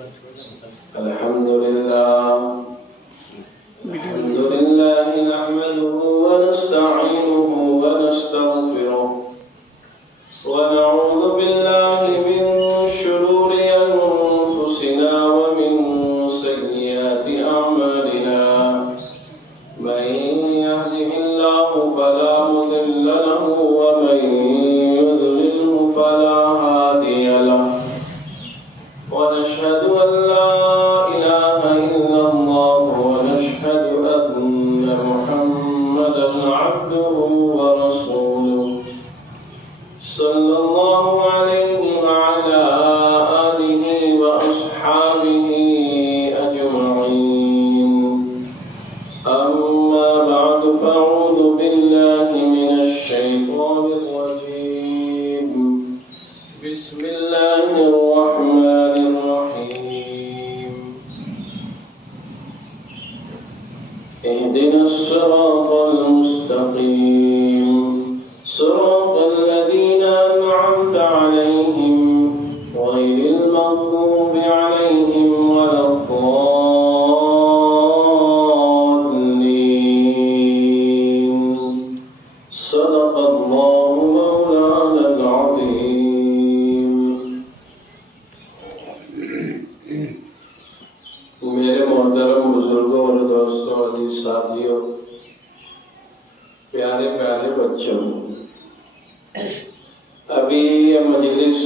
الحمد لله نحمده ونستعينه ونستغفره ونعوذ بالله من شرور أنفسنا ومن سيئات أعمالنا من يهده الله فلا مضل له ومن يضلله فلا هادي له ونشهد أن لا إله إلا الله ونشهد أن محمدا عبده ورسوله صلى الله عليه وعلى آله وأصحابه أجمعين أما بعد فأعوذ بالله من الشيطان الرجيم بسم الله الرحمن الرحيم اهدنا الصراط المستقيم صراط الذين أنعمت عليهم غير المغضوب عليهم ولا الضالين صدق الله مولانا العظيم. میرے محترم بزرگوں اور دوستوں عزیز ساتھیوں پیارے پیارے بچوں، ابھی یہ مجلس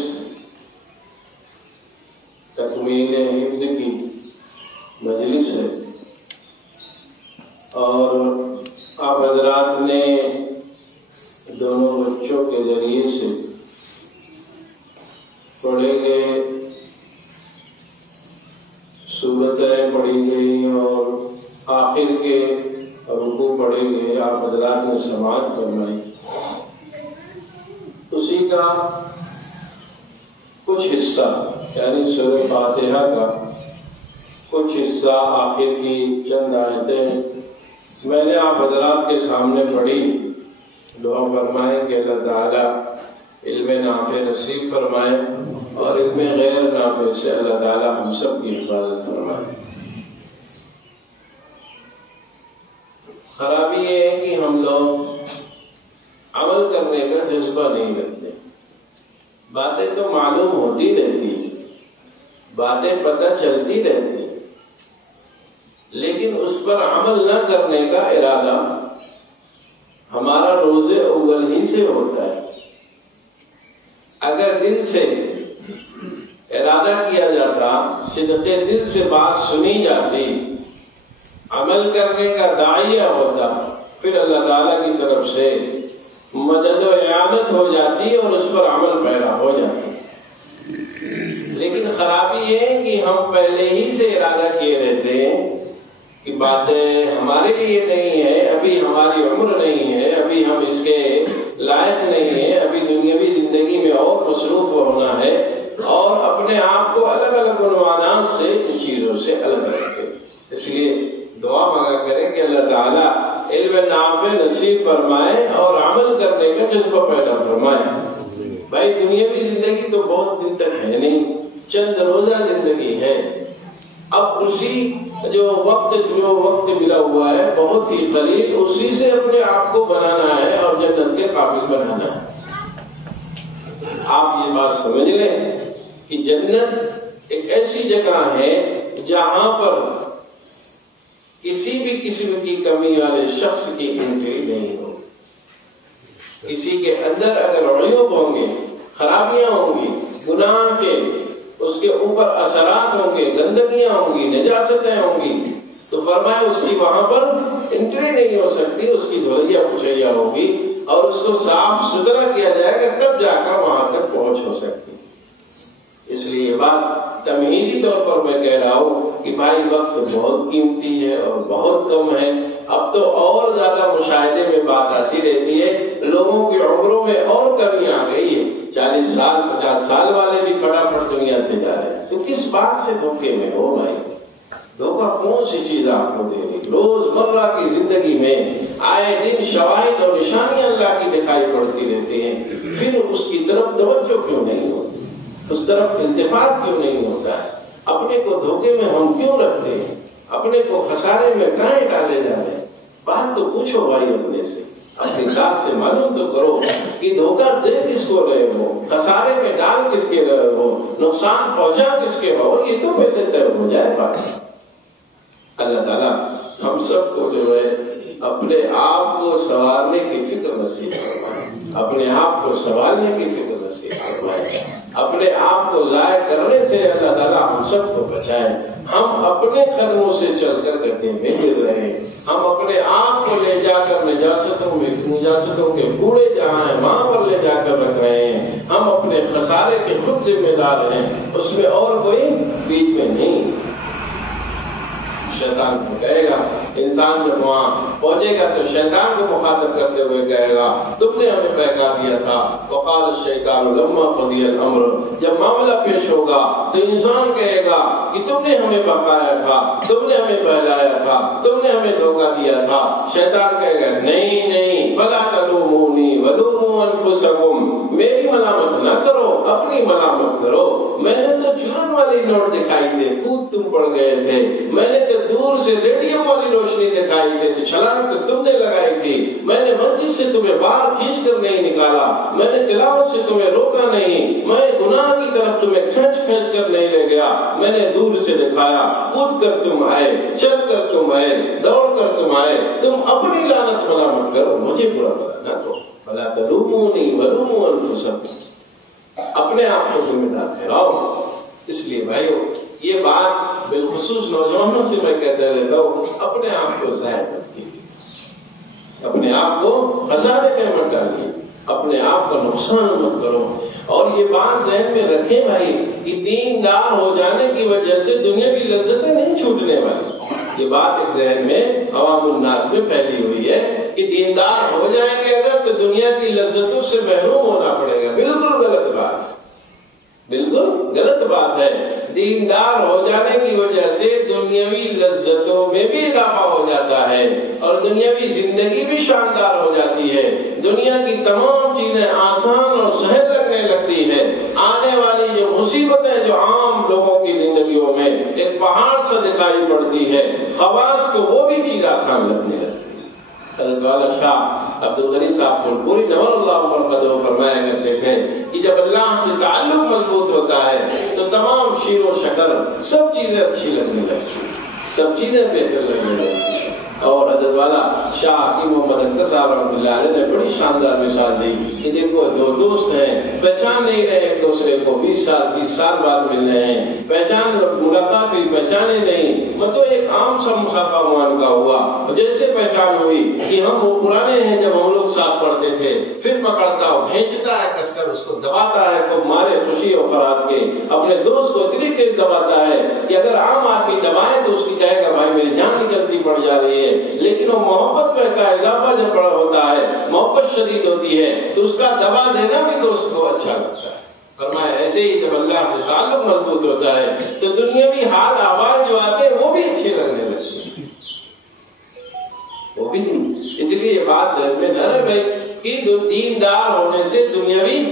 تکمیل حفظ کی مجلس ہے اور آپ حضرات نے دونوں بچوں کے ذریعے سے پڑھے گئے سورتیں پڑھی گئی اور آخر کے رکوع پڑھے گئے، آپ حضرات نے سماعت فرمائی. اسی کا کچھ حصہ یعنی سورہ فاتحہ کا کچھ حصہ آخر کی چند آیتیں میں نے آپ حضرات کے سامنے پڑھی. دعا فرمائیں کہ اللہ تعالیٰ علم نافع نصیب فرمائے اور علم غیر نافع سے اللہ تعالیٰ ہم سب کی حفاظت فرمائے. خرابی یہ ہے کہ ہم لوگ عمل کرنے کا جذبہ نہیں رکھتے. باتیں تو معلوم ہوتی رہتی ہیں، باتیں پتہ چلتی رہتی ہیں، لیکن اس پر عمل نہ کرنے کا ارادہ ہمارا روز اول ہی سے ہوتا ہے. اگر دل سے ارادہ کیا جاتا، صدق دل سے بات سنی جاتی، عمل کرنے کا داعیہ ہوتا، پھر اللہ تعالیٰ کی طرف سے مدد و اعانت ہو جاتی اور اس پر عمل پیدا ہو جاتی. لیکن خرابی یہ ہے کہ ہم پہلے ہی سے ارادہ کیے رہتے ہیں کہ باتیں ہمارے لیے نہیں ہے، ابھی ہماری عمر نہیں ہے، ابھی ہم اس کے لائق نہیں ہیں، ابھی دنیاوی زندگی میں اور مصروف ہونا ہے اور اپنے آپ کو الگ الگ عنوانات سے ان چیزوں سے الگ رکھیں. اس لیے دعا مانگا کریں کہ اللہ تعالیٰ علم نافع نصیب فرمائے اور عمل کرنے کا جذبہ پیدا فرمائے. بھائی دنیاوی زندگی تو بہت دن تک ہے نہیں، چند روزہ زندگی ہے. اب اسی جو وقت ملا ہوا ہے بہت ہی قلیل، اسی سے اپنے آپ کو بنانا ہے اور جنت کے قابل بنانا ہے. آپ یہ بات سمجھ لیں کہ جنت ایک ایسی جگہ ہے جہاں پر کسی بھی قسم کی کمی والے شخص کی انٹری نہیں ہو. کسی کے اندر اگر عیوب ہوں گے، خرابیاں ہوں گی، گناہ کے اس کے اوپر اثرات ہوں گے، گندگیاں ہوں گی، نجاستیں ہوں گی، تو فرمایا اس کی وہاں پر انٹری نہیں ہو سکتی. اس کی دھویا پوچھیا ہوگی اور اس کو صاف ستھرا کیا جائے گا، تب جا کر وہاں تک پہنچ ہو سکتی. اس لیے یہ بات تمہیدی طور پر میں کہہ رہا ہوں کہ بھائی وقت بہت قیمتی ہے اور بہت کم ہے. اب تو اور زیادہ مشاہدے میں بات آتی رہتی ہے، لوگوں کی عمروں میں اور کمی آ گئی ہے. 40 سال 50 سال والے بھی فٹافٹ دنیا سے جا رہے ہیں. تو کس بات سے دھوکے میں ہو بھائی؟ دھوکہ کون سی چیز آپ کو دے گی؟ روز مرہ کی زندگی میں آئے دن شواہد اور نشانیاں اللہ کی دکھائی پڑتی رہتی ہیں، پھر اس کی طرف توجہ کیوں نہیں ہوتی؟ اس طرف التفات کیوں نہیں ہوتا ہے؟ اپنے اپنے کو دھوکے میں ہم کیوں رکھتے ہیں؟ اپنے کو خسارے میں کہاں ڈالے جا رہے ہیں؟ بات تو پوچھو بھائی اپنے سے، اپنی ذات سے معلوم تو کرو کہ دھوکہ دے کس کو رہے ہو، خسارے میں ڈال کس کے رہے ہو، نقصان پہنچا کس کے ہو، یہ تو پہلے طے ہو جائے بات۔ اللہ تعالیٰ ہم سب کو جو ہے اپنے آپ کو سنوارنے کی فکر نصیب فرمائے، اپنے آپ کو سنبھالنے کی فکر نصیب فرمائے، اپنے آپ کو ضائع کرنے سے اللہ تعالیٰ ہم سب کو بچائے۔ ہم اپنے قدموں سے چل کر گڈھے میں گر رہے ہیں، ہم اپنے آپ کو لے جا کر نجاستوں کے کوڑے جہاں ہیں وہاں پر لے جا کر رکھ رہے ہیں، ہم اپنے خسارے کے خود ذمہ دار ہیں، اس میں اور کوئی بیچ میں نہیں۔ شیطان کو کہے گا، انسان جب وہاں پہنچے گا تو شیطان کو مخاطب کرتے ہوئے کہے گا تم نے ہمیں بہکا دیا تھا۔ وقال الشیطان لما قضی الامر، جب معاملہ پیش ہوگا تو انسان کہے گا کہ تم نے ہمیں بہکایا تھا، تم نے ہمیں بہلایا تھا، تم نے ہمیں دھوکہ دیا تھا۔ شیطان کہے گا نہیں نہیں، فلا تلومونی ولوموا انفسکم، میری ملامت نہ کرو، اپنی ملامت کرو، میں نے تو چورن والی نوٹ دکھائی تھے، کود تم پڑ گئے تھے، میں نے تو دور سے ریڈیم والی روشنی دکھائی تھی تو چھلانگ تو تم نے لگائی تھی، میں نے مسجد سے تمہیں باہر کھینچ کر نہیں نکالا، میں نے تلاوت سے تمہیں روکا نہیں، میں گناہ کی طرف تمہیں کھینچ کر نہیں لے گیا، میں نے دور سے دکھایا، کود کر تم آئے، چل کر تم آئے، دوڑ کر تم آئے، تم اپنی لعنت ملامت کرو، مجھے برا بھلا نہ کرو۔ فلا تلومونی ولوموا انفسکم، اپنے آپ کو ذمہ دار ٹھہراؤ۔ اس لیے بھائیو یہ بات بالخصوص نوجوانوں سے میں کہتا رہتا ہوں، اپنے آپ کو ضائع مت کیجیے، اپنے آپ کو خسارے میں مت ڈالیے، اپنے آپ کا نقصان مت کرو۔ اور یہ بات ذہن میں رکھیں بھائی کہ دیندار ہو جانے کی وجہ سے دنیا کی لذتیں نہیں چھوٹنے والی۔ یہ بات ایک ذہن میں عوام الناس میں پھیلی ہوئی ہے کہ دیندار ہو جائیں گے اگر تو دنیا کی لذتوں سے محروم ہونا پڑے گا۔ بالکل غلط بات ہے، بالکل غلط بات ہے۔ دیندار ہو جانے کی وجہ سے دنیاوی لذتوں میں بھی اضافہ ہو جاتا ہے اور دنیاوی زندگی بھی شاندار ہو جاتی ہے، دنیا کی تمام چیزیں آسان اور سہل لگنے لگتی ہے۔ آنے والی جو مصیبتیں جو عام لوگوں کی زندگیوں میں ایک پہاڑ سے دکھائی پڑتی ہے، خواص کو وہ بھی چیز آسان لگنے لگتی ہے۔ حضرت والا شاہ عبد الغنی صاحب کو پوری نور اللہ مرقدہ فرمایا کرتے تھے کہ جب اللہ سے تعلق مضبوط ہوتا ہے تو تمام شیر و شکر سب چیزیں اچھی لگنے لگتی ہیں، سب چیزیں بہتر لگنے لگتی ہیں۔ اور حضرت والا شاہ حکیم محمد اختر صاحب رحمۃ اللہ علیہ نے بڑی شاندار مثال دی کہ دیکھو دو دوست ہیں، پہچان نہیں رہے ایک دوسرے کو، 20 سال 30 سال بعد مل رہے ہیں، پہچان ملاقات ہوئی پہچانے نہیں، مطلب ایک عام سا مسافہ معانقہ ہوا، جیسے پہچان ہوئی کہ ہم وہ پرانے ہیں جب ہم لوگ ساتھ پڑھتے تھے، پھر پکڑتا ہو کھینچتا ہے کس کر اس کو دباتا ہے کو مارے خوشی اور فرات کے، اپنے دوست کو اتنی تیز دباتا ہے کہ اگر عام آدمی دبائے تو اس کی کہے گا بھائی میری جان کی جلدی پڑ جا رہی ہے، لیکن وہ محبت میں کا اضافہ جب بڑا ہوتا ہے، محبت شدید ہوتی ہے تو اس کا دبا دینا بھی دوست کو اچھا لگتا ہے۔ فرمایا ایسے ہی جب اللہ سے تعلق مضبوط ہوتا ہے تو دنیاوی حال آواز جو آتے ہیں وہ بھی اچھے لگنے لگتے ہیں، وہ بھی نہیں۔ اس لیے یہ بات ذہن میں نہ رکھے کہ دیندار ہونے سے دنیاوی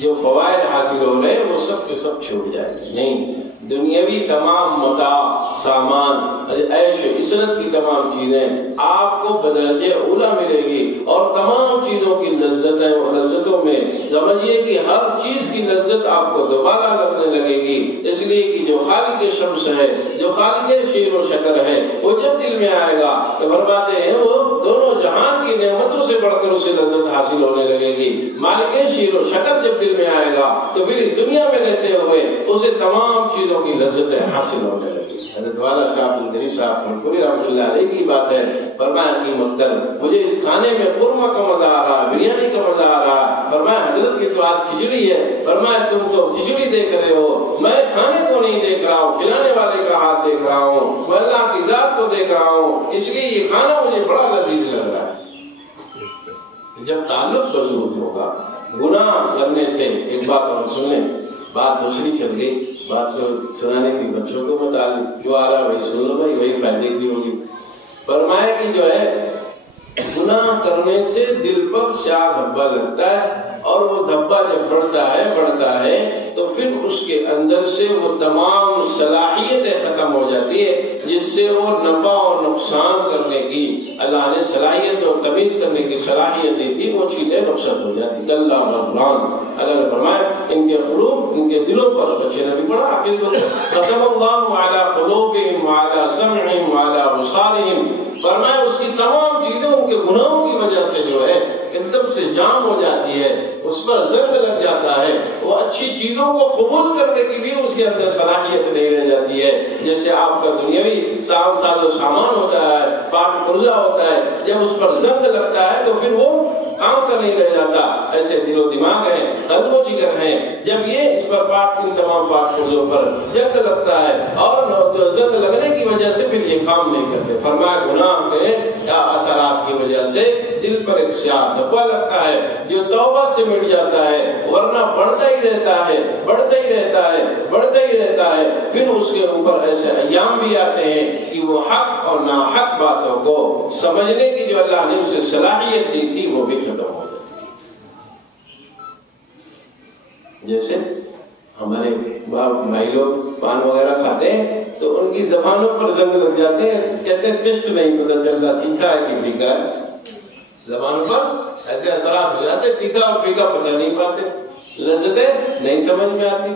جو فوائد حاصل ہو رہے ہیں وہ سب کے سب چھوٹ جائیں گے، نہیں۔ دنیاوی تمام متاع، سامان، عیش و عشرت کی تمام چیزیں آپ کو بدرجہ اولا ملے گی، اور تمام چیزوں کی لذتیں اور لذتوں میں سمجھیے کہ ہر چیز کی لذت آپ کو دوبارہ لگنے لگے گی، اس لیے کہ جو خالق شمس ہے، جو خالق شیر و شکر ہے، وہ جب دل میں آئے گا تو فرماتے ہیں وہ دونوں جہان کی نعمتوں سے بڑھ کر اسے لذت حاصل ہونے لگے گی۔ مالک شیر و شکر جب دل میں آئے گا تو پھر دنیا میں رہتے ہوئے اسے تمام چیزوں کی لذتیں حاصل ہونے لگی۔ حضرت والا شاہ عبد الغنی صاحب پوری رحمۃ اللہ علیہ کی بات ہے، فرمایا کہ مقدر مجھے اس کھانے میں قورمہ کا مزہ آ رہا ہے، بریانی کا مزہ آ رہا ہے۔ فرمایا حضرت کی تو آج کھچڑی ہے، فرمایا تم تو کھچڑی دیکھ رہے ہو، میں کھانے کو نہیں دیکھ رہا ہوں، کھلانے والے کا ہاتھ دیکھ رہا ہوں، میں اللہ کی ذات کو دیکھ رہا ہوں، اس لیے یہ کھانا مجھے بڑا لذیذ لگ رہا ہے۔ جب تعلق مضبوط ہوگا، گناہ کرنے سے ایک بات اور سن لیں، بات دوسری چل گئی، بات تو سنانے کی بچوں کو متعلق جو آ رہا وہی سن لو بھائی، وہی فائدے کی ہوگی۔ فرمایا کہ جو ہے گناہ کرنے سے دل پر شاہ دھبا لگتا ہے اور وہ دھبا جب بڑھتا ہے تو پھر اس کے اندر سے وہ تمام صلاحیتیں ختم ہو جاتی ہے جس سے وہ نفع اور نقصان کرنے کی اللہ نے صلاحیت اور تمیز کرنے کی صلاحیت دی تھی، وہ چیزیں رخصت ہو جاتی۔ اللہ اللہ نے فرمایا ان کے قلوب، ان کے دلوں پر، بچے نے بھی پڑھا آخر کو ختم اللہ علی قلوبہم وعلی سمعہم وعلی ابصارہم، فرمایا اس کی تمام چیزیں ان کے گناہوں کی وجہ سے جو ہے ایک دم سے جام ہو جاتی ہے، اس پر زنگ لگ جاتا ہے، وہ اچھی چیزوں کو قبول کرنے کی بھی اس کے اندر صلاحیت نہیں رہ جاتی ہے۔ جیسے آپ کا دنیاوی سامان ہوتا ہے، پاٹ پرزہ ہوتا ہے، جب اس پر زنگ لگتا ہے تو پھر وہ کام کا نہیں رہ جاتا، ایسے دل و دماغ ہے، قلب و جگر ہے، جب یہ اس پر ان تمام پاٹ پرزوں پر جنگ لگتا ہے اور جنگ لگنے کی وجہ سے پھر یہ کام نہیں کرتے۔ فرمایا گناہ کے اثرات کی وجہ سے دل پر ایک سیاہ دھبا لگتا ہے جو توبہ سے مٹ جاتا ہے، ورنہ بڑھتا ہی رہتا ہے۔ پھر اس کے اوپر ایسے ایام بھی آتے ہیں کہ وہ حق اور ناحق باتوں کو سمجھنے کی جو اللہ نے اسے صلاحیت دی تھی وہ بھی ختم ہو جاتی ہے۔ جیسے ہمارے بھائی لوگ پان وغیرہ کھاتے ہیں تو ان کی زبانوں پر زنگ لگ جاتے ہیں، کہتے ہیں ٹیسٹ نہیں پتہ چل رہا تیکھا ہے کہ پھیکا ہے، زبانوں پر ایسے اثرات ہو جاتے، تیکھا اور پھیکا پتہ نہیں پاتے، لذتیں نہیں سمجھ میں آتی۔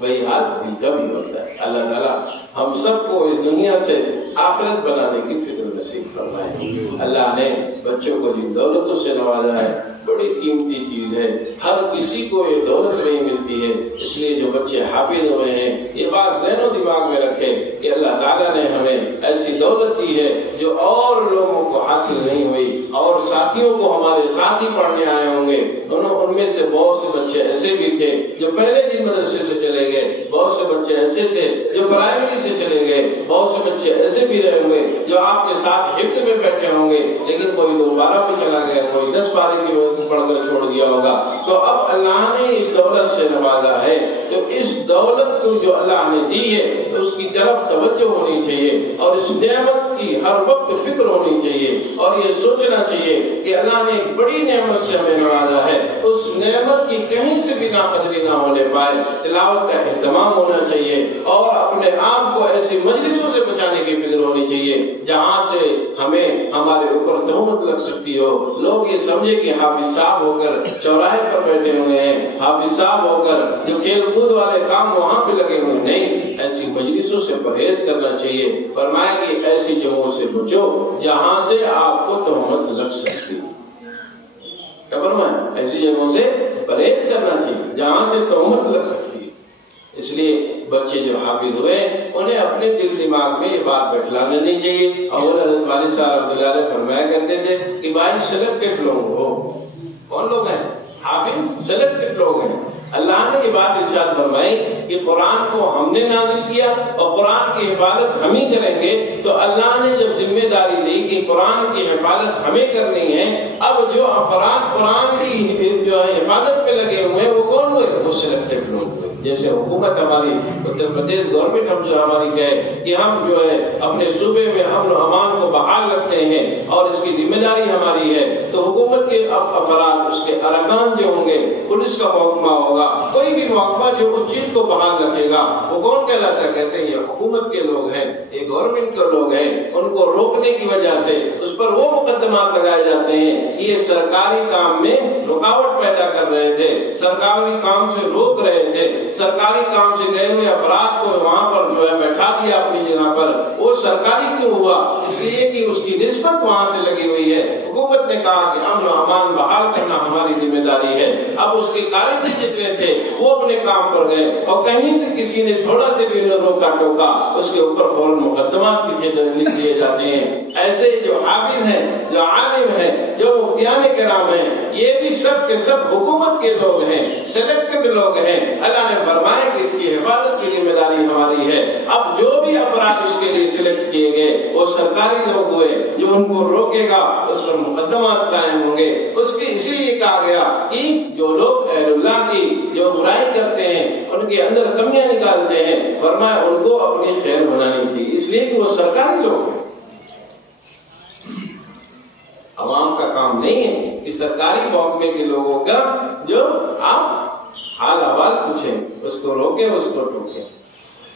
وہی حال پھیکا بھی ہوتا ہے۔ اللہ تعالیٰ ہم سب کو اس دنیا سے آخرت بنانے کی فکر نصیب فرمائے۔ اللہ نے بچوں کو جن دولتوں سے نوازا ہے بڑی قیمتی چیز ہے، ہر کسی کو یہ دولت نہیں ملتی ہے، اس لیے جو بچے حافظ ہوئے ہیں یہ بات ذہن و دماغ میں رکھے کہ اللہ تعالیٰ نے ہمیں ایسی دولت دی ہے جو اور لوگوں کو حاصل نہیں ہوئی، اور ساتھیوں کو ہمارے ساتھی پڑھنے آئے ہوں گے، ان میں سے بہت سے بچے ایسے بھی تھے جو پہلے دن مدرسے سے چلے گئے، بہت سے بچے ایسے تھے جو پرائمری سے چلے گئے، بہت سے بچے ایسے بھی رہے ہوں گے جو آپ کے ساتھ حفظ میں بیٹھے ہوں گے، لیکن کوئی 2 پارہ پہ چلا گیا، کوئی 10 پارے کی پڑھ کر چھوڑ دیا ہوگا۔ تو اب اللہ نے اس دولت سے نوازا ہے، تو اس دولت کو جو اللہ نے دی ہے اس کی طرف توجہ ہونی چاہیے، اور اس نعمت کی ہر وقت فکر ہونی چاہیے، اور یہ سوچنا چاہیے کہ اللہ نے ایک بڑی نعمت سے ہمیں نوازا ہے، اس نعمت کی کہیں سے بھی ناقدری نہ ہونے پائے۔ تلاوت کا اہتمام ہونا چاہیے، اور اپنے آپ کو ایسی مجلسوں سے بچانے کی فکر ہونی چاہیے جہاں سے ہمیں ہمارے اوپر تہمت لگ سکتی ہو، لوگ یہ سمجھے کہ حافظ صاحب ہو کر چوراہے پر بیٹھے ہوئے ہیں، حافظ صاحب ہو کر جو کھیل کود والے کام وہاں پہ لگے ہوئے، نہیں، ایسی مجلسوں سے پرہیز کرنا چاہیے۔ فرمایا کہ ایسی جگہوں سے بچو جہاں سے آپ کو تہمت لگ سکتی ہے، فرمایا ایسی جگہوں سے پرہیز کرنا چاہیے جہاں سے تہمت لگ سکتی ہے۔ اس لیے بچے جو حافظ ہوئے انہیں اپنے دل دماغ میں یہ بات بیٹھلانا نہیں چاہیے۔ اور حضرت والد صاحب رحمۃ اللہ علیہ فرمایا کرتے تھے کہ بھائی سلیکٹڈ لوگ ہو۔ کون لوگ ہیں؟ حافظ سلیکٹڈ لوگ ہیں۔ اللہ نے یہ بات ارشاد فرمائی کہ قرآن کو ہم نے نازل کیا اور قرآن کی حفاظت ہم ہی کریں گے، تو اللہ نے جب ذمہ داری لی کہ قرآن کی حفاظت ہمیں کرنی ہے، اب جو افراد قرآن کی جو حفاظت پہ لگے ہوئے وہ کون ہوئے؟ وہ سلیکٹڈ لوگ ہوئے۔ جیسے حکومت ہماری اتر پردیش گورنمنٹ ہم جو ہماری کہے کہ ہم جو ہے اپنے صوبے میں امن و امان کو بحال رکھتے ہیں اور اس کی ذمہ داری ہماری ہے، تو حکومت کے افراد اس کے ارکان جو ہوں گے، پولیس کا محکمہ ہوگا، کوئی بھی محکمہ جو اس چیز کو بحال رکھے گا وہ کون کہلاتا ہے؟ کہتے ہیں یہ حکومت کے لوگ ہیں، یہ گورنمنٹ کے لوگ ہیں۔ ان کو روکنے کی وجہ سے اس پر وہ مقدمات لگائے جاتے ہیں کہ یہ سرکاری کام میں رکاوٹ پیدا کر رہے تھے، سرکاری کام سے روک رہے تھے، سرکاری کام سے گئے ہوئے افراد کو وہاں پر جو ہے بیٹھا دیا اپنی جگہ پر۔ وہ سرکاری کیوں ہوا؟ اس لیے کہ اس کی نسبت وہاں سے لگی ہوئی ہے۔ حکومت نے کہا کہ امن و امان بحال کرنا ہماری ذمہ داری ہے۔ اب اس کے کارندے جتنے تھے وہ اپنے کام پر گئے، اور کہیں سے کسی نے تھوڑا سے بھی روکا ٹوکا اس کے اوپر فوراً مقدمات لکھ دیے جاتے ہیں۔ ایسے جو حافظ ہیں، جو عالم ہیں، جو مفتیان کرام ہیں، یہ بھی سب کے سب حکومت کے لوگ ہیں، سلیکٹڈ لوگ ہیں۔ اللہ نے فرمایا کہ اس کی حفاظت کی ذمہ داری ہماری ہے۔ اب جو بھی افراد اس کے لیے سلیکٹ کیے گئے وہ سرکاری لوگ ہوئے، جو ان کو روکے گا اس پر مقدمات قائم ہوں گے۔ اس کے اسی لیے کہا گیا کہ جو لوگ اہل اللہ کی جو برائی کرتے ہیں، ان کے اندر کمیاں نکالتے ہیں، فرمایا ان کو اپنی خیر بنانی چاہیے، اس لیے کہ وہ سرکاری لوگ ہیں۔ عوام کا کام نہیں ہے کہ سرکاری محکمے کے لوگوں کا جو آپ حال احوال پوچھیں، اس کو روکیں، اس کو ٹوکیں.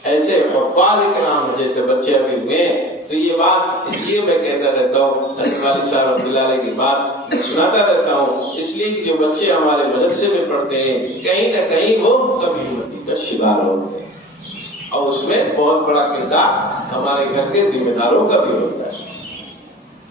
ایسے حفاظ کرام جیسے بچے ابھی ہوئے ہیں. تو یہ بات اس لیے میں کہتا رہتا ہوں، حضرت والد صاحب رحمۃ اللہ علیہ کی بات سناتا رہتا ہوں، اس لیے کہ جو بچے ہمارے مدرسے میں پڑھتے ہیں کہیں نہ کہیں وہ کبھی کا شکار ہوتے ہیں، اور اس میں بہت بڑا کردار ہمارے گھر کے ذمہ داروں کا بھی ہوتا ہے.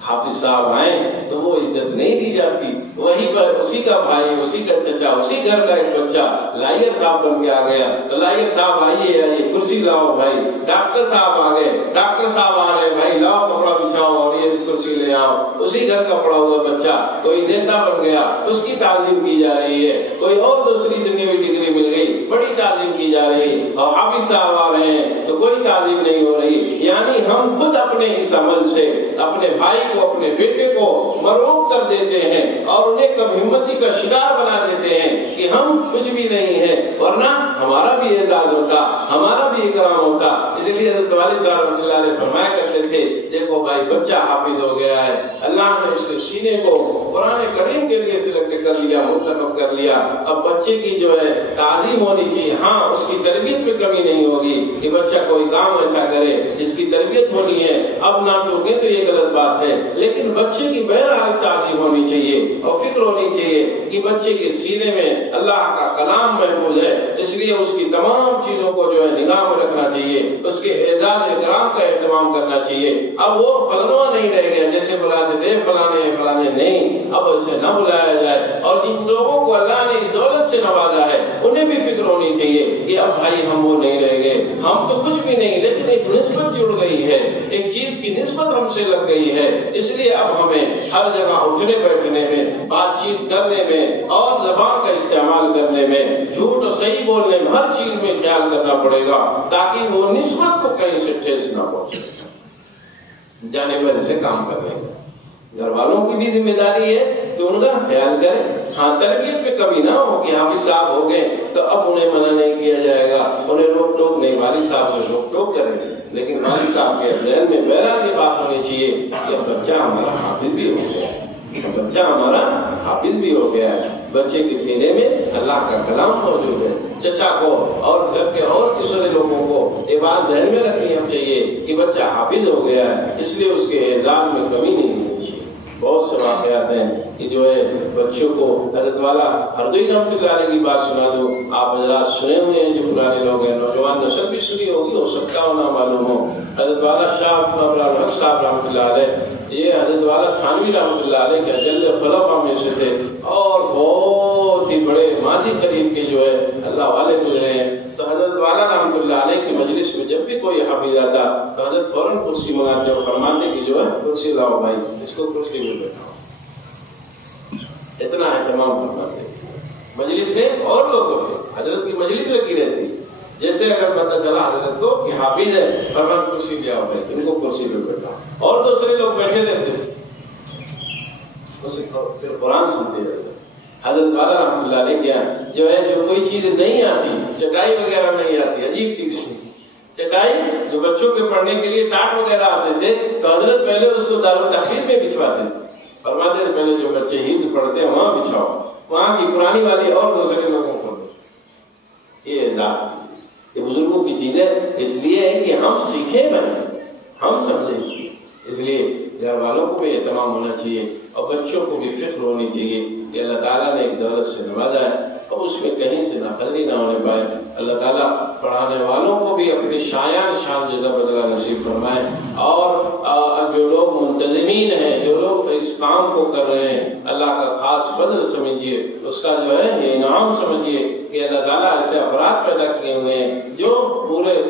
حافظ صاحب آئیں تو وہ عزت نہیں دی جاتی، وہیں پر اسی کا بھائی، اسی کا چچا، اسی گھر کا ایک بچہ لائر صاحب بن کے آ گیا تو لائر صاحب آئیے آئیے کرسی لاؤ بھائی. ڈاکٹر صاحب آ گئے، ڈاکٹر صاحب آ رہے بھائی لاؤ کپڑا بچھاؤ اور یہ کرسی لے آؤ. اسی گھر کا پڑا ہوا بچہ کوئی نیتا بن گیا، اس کی تعظیم کی جا رہی ہے. کوئی اور دوسری دنیاوی ڈگری مل گئی، بڑی تعظیم کی جا رہی ہے. اور حافظ صاحب آ رہے ہیں تو کوئی تعظیم نہیں ہو رہی. یعنی ہم خود اپنے اس عمل سے اپنے بھائی کو، اپنے بیٹے کو مروب کر دیتے ہیں اور انہیں کب ہمتی کا شکار بنا دیتے ہیں کہ ہم کچھ بھی نہیں ہیں، ورنہ ہمارا بھی اعزاز ہوتا، ہمارا بھی اکرام ہوتا. اس لیے حضرت والد صاحب رحمۃ اللہ علیہ فرمایا کرتے تھے، دیکھو بھائی بچہ حافظ ہو گیا ہے، اللہ نے اس کے سینے کو قرآن کریم کے لیے سلیکٹ کر لیا، منتخب کر لیا. اب بچے کی جو ہے تعظیم ہونی چاہیے. ہاں اس کی تربیت میں کمی نہیں ہوگی کہ بچہ کوئی کام ایسا کرے جس کی تربیت ہونی ہے، اب نہ ٹوکے تو یہ غلط بات ہے. لیکن بچے کی بہرحال تعظیم ہونی چاہیے اور فکر ہونی چاہیے کہ بچے کے سینے میں اللہ کا کلام محفوظ ہے، اس لیے اس کی تمام چیزوں کو جو ہے نگاہ میں رکھنا چاہیے، اس کے اعزاز اکرام کا اہتمام کرنا چاہیے. اب وہ فلنوا نہیں رہ گیا جیسے بلاتے تھے فلانے نہیں، اب اسے نہ بلایا جائے. اور جن لوگوں کو اللہ نے اس دولت سے نوازا ہے انہیں بھی فکر ہونی چاہیے کہ اب بھائی ہم وہ نہیں رہ گئے، ہم تو کچھ بھی نہیں، لیکن ایک نسبت جڑ گئی ہے، ایک چیز کی نسبت ہم سے لگ گئی ہے. اس لیے اب ہمیں ہر جگہ اٹھنے بیٹھنے میں، بات چیت کرنے میں اور زبان کا استعمال کرنے میں، جھوٹ اور صحیح بولنے میں، ہر چیز میں خیال کرنا پڑے گا تاکہ وہ نسبت کو کہیں سے ٹھیس نہ پہنچے. جانے پر سے کام کرنے کا گھر والوں کی بھی ذمہ داری ہے کہ ان کا خیال کریں. ہاں تربیت میں کمی نہ ہو کہ حافظ صاحب ہو گئے تو اب انہیں منع نہیں کیا جائے گا، انہیں روک ٹوک نہیں، والد صاحب سے روک ٹوک کریں گے. لیکن والد صاحب کے ذہن میں بہرحال یہ بات ہونی چاہیے کہ اب بچہ ہمارا حافظ بھی ہو گیا ہے، بچہ ہمارا حافظ بھی ہو گیا ہے. بچے کے سینے میں اللہ کا کلام موجود ہے. چچا کو اور گھر کے اور دوسرے لوگوں کو یہ بات ذہن میں رکھنی ہم چاہیے کہ بچہ حافظ ہو گیا ہے، اس لیے اس کے اعزاز میں کمی نہیں ہونی چاہیے. بہت سے واقعات ہیں کہ جو ہے بچوں کو حضرت والا ہردوئی رحمۃ اللہ علیہ کی بات سنا دو. آپ حضرات سنے ہوئے ہیں، جو پرانے لوگ ہیں، نوجوان نسل بھی سنی ہوگی، ہو سکتا ہو نہ معلوم ہو. حضرت والا شاہ الحق صاحب رحمۃ اللہ علیہ، یہ حضرت والا تھانوی رحمۃ اللہ علیہ کے اجل خلفاء میں سے تھے اور بہت ہی بڑے ماضی قریب کے جو ہے اللہ والے گزرے ہیں. تو حضرت والا رحمۃ اللہ علیہ کی مجلس میں جب بھی کوئی حافظ آتا تو حضرت فوراً کرسی منگاتے اور فرماتے کہ جو ہے کرسی لاؤ بھائی، اس کو کرسی میں بیٹھاؤ. اتنا اہتمام فرماتے مجلس میں. اور لوگ ہوتے حضرت کی مجلس لگی رہتی، جیسے اگر پتہ چلا حضرت کو کہ حافظ ہے فرمان کرسی پہ آؤ بھائی، ان کو کرسی پہ بیٹھا. اور دوسرے لوگ بیٹھے رہتے پھر قرآن سنتے رہتے. حضرت والا رحمۃ اللہ علیہ کیا جو ہے، جو کوئی چیز نہیں آتی، چٹائی وغیرہ نہیں آتی، عجیب چیز چٹائی جو بچوں کے پڑھنے کے لیے ٹاٹ وغیرہ آتے تھے تو حضرت پہلے اس کو دارالتحفیظ میں بچھواتے تھے. فرماتے تھے پہلے جو بچے ہند پڑھتے ہیں وہاں بچھاؤ، وہاں کی پرانی والی اور دوسرے لوگوں کو دو. یہ اعزاز کی، یہ بزرگوں کی چیز ہے. اس لیے ہے کہ ہم سیکھیں بنے، ہم سمجھیں سیکھیں. اس لیے گھر والوں کو بھی اہتمام ہونا چاہیے اور بچوں کو بھی فکر ہونی چاہیے کہ اللہ تعالیٰ نے ایک دولت سے نوازا ہے اور اس میں کہیں سے ناقدری نہ ہونے پائے. اللہ تعالیٰ پڑھانے والوں کو بھی اپنی شایان شان جزا بدلہ نصیب فرمائے. اور جو لوگ منتظمین ہیں، جو لوگ اس کام کو کر رہے ہیں، اللہ کا خاص فضل سمجھیے، اس کا جو ہے یہ انعام سمجھیے کہ اللہ تعالیٰ ایسے افراد پیدا کیے ہوئے ہیں جو پورے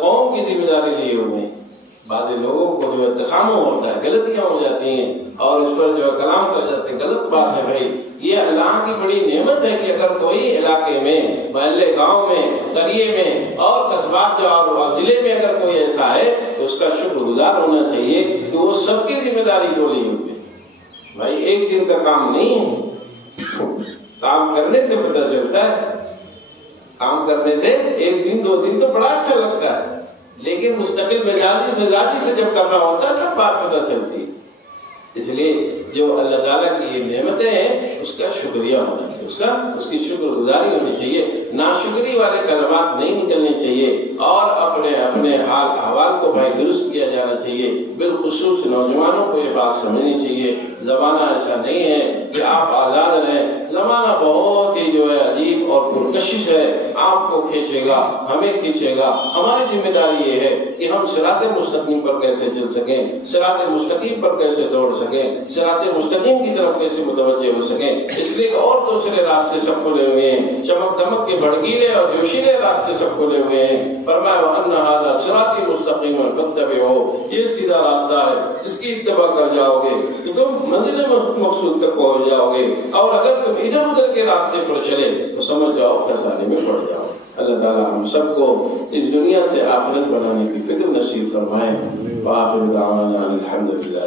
قوم کی ذمہ داری لیے ہوئے ہیں. بعض لوگوں کو جو ہے تسامح ہوتا ہے، غلطیاں ہو جاتی ہیں اور اس پر جو ہے کلام کر جاتے ہیں. غلط بات ہے بھائی. یہ اللہ کی بڑی نعمت ہے کہ اگر کوئی علاقے میں، محلے، گاؤں میں، قریے میں اور قصبات جو اور ضلع میں اگر کوئی ایسا ہے تو اس کا شکر گزار ہونا چاہیے کہ وہ سب کی ذمہ داری کو لی ہوئی ہے. بھائی ایک دن کا کام نہیں ہے، کام کرنے سے پتہ چلتا ہے. کام کرنے سے ایک دن دو دن تو بڑا اچھا لگتا ہے، لیکن مستقل مزاجی سے جب کرنا ہوتا ہے تب بات پتہ چلتی ہے. اس لیے جو اللہ تعالیٰ کی یہ نعمتیں ہیں اس کا شکریہ ہونا چاہیے، اس کی شکر گزاری ہونی چاہیے، ناشکری والے کلمات نہیں نکلنے چاہیے، اور اپنے حال احوال کو بھائی درست کیا جانا چاہیے۔ بالخصوص نوجوانوں کو یہ بات سمجھنی چاہیے، زمانہ ایسا نہیں ہے کہ آپ آزاد رہیں، زمانہ بہت ہی جو ہے عجیب اور پرکشش ہے، آپ کو کھینچے گا، ہمیں کھینچے گا۔ ہماری ذمہ داری یہ ہے کہ ہم صراط مستقیم پر کیسے چل سکیں، صراط مستقیم پر کیسے دوڑ سکیں، صراط مستقیم کی طرف کیسے متوجہ ہو سکیں۔ اس لیے اور دوسرے راستے سب کھلے ہوئے ہیں، چمک دمک کے بھڑکیلے اور جوشیلے راستے سب کھلے ہوئے ہیں۔ فرمایا وَأَنَّ هَذَا صِرَاطِي مُسْتَقِيمًا فَاتَّبِعُوهُ، یہ سیدھا راستہ ہے، اس کی اتباع کر جاؤ گے تو تم منزل مقصود تک پہنچ جاؤ گے، اور اگر تم ادھر ادھر کے راستے پر چلے تو سمجھ جاؤ خسارے میں پڑ جاؤ۔ اللہ تعالیٰ ہم سب کو اس دنیا سے آخرت بنانے کی فکر نصیب فرمائے۔ وآخر دعوانا الحمدللہ۔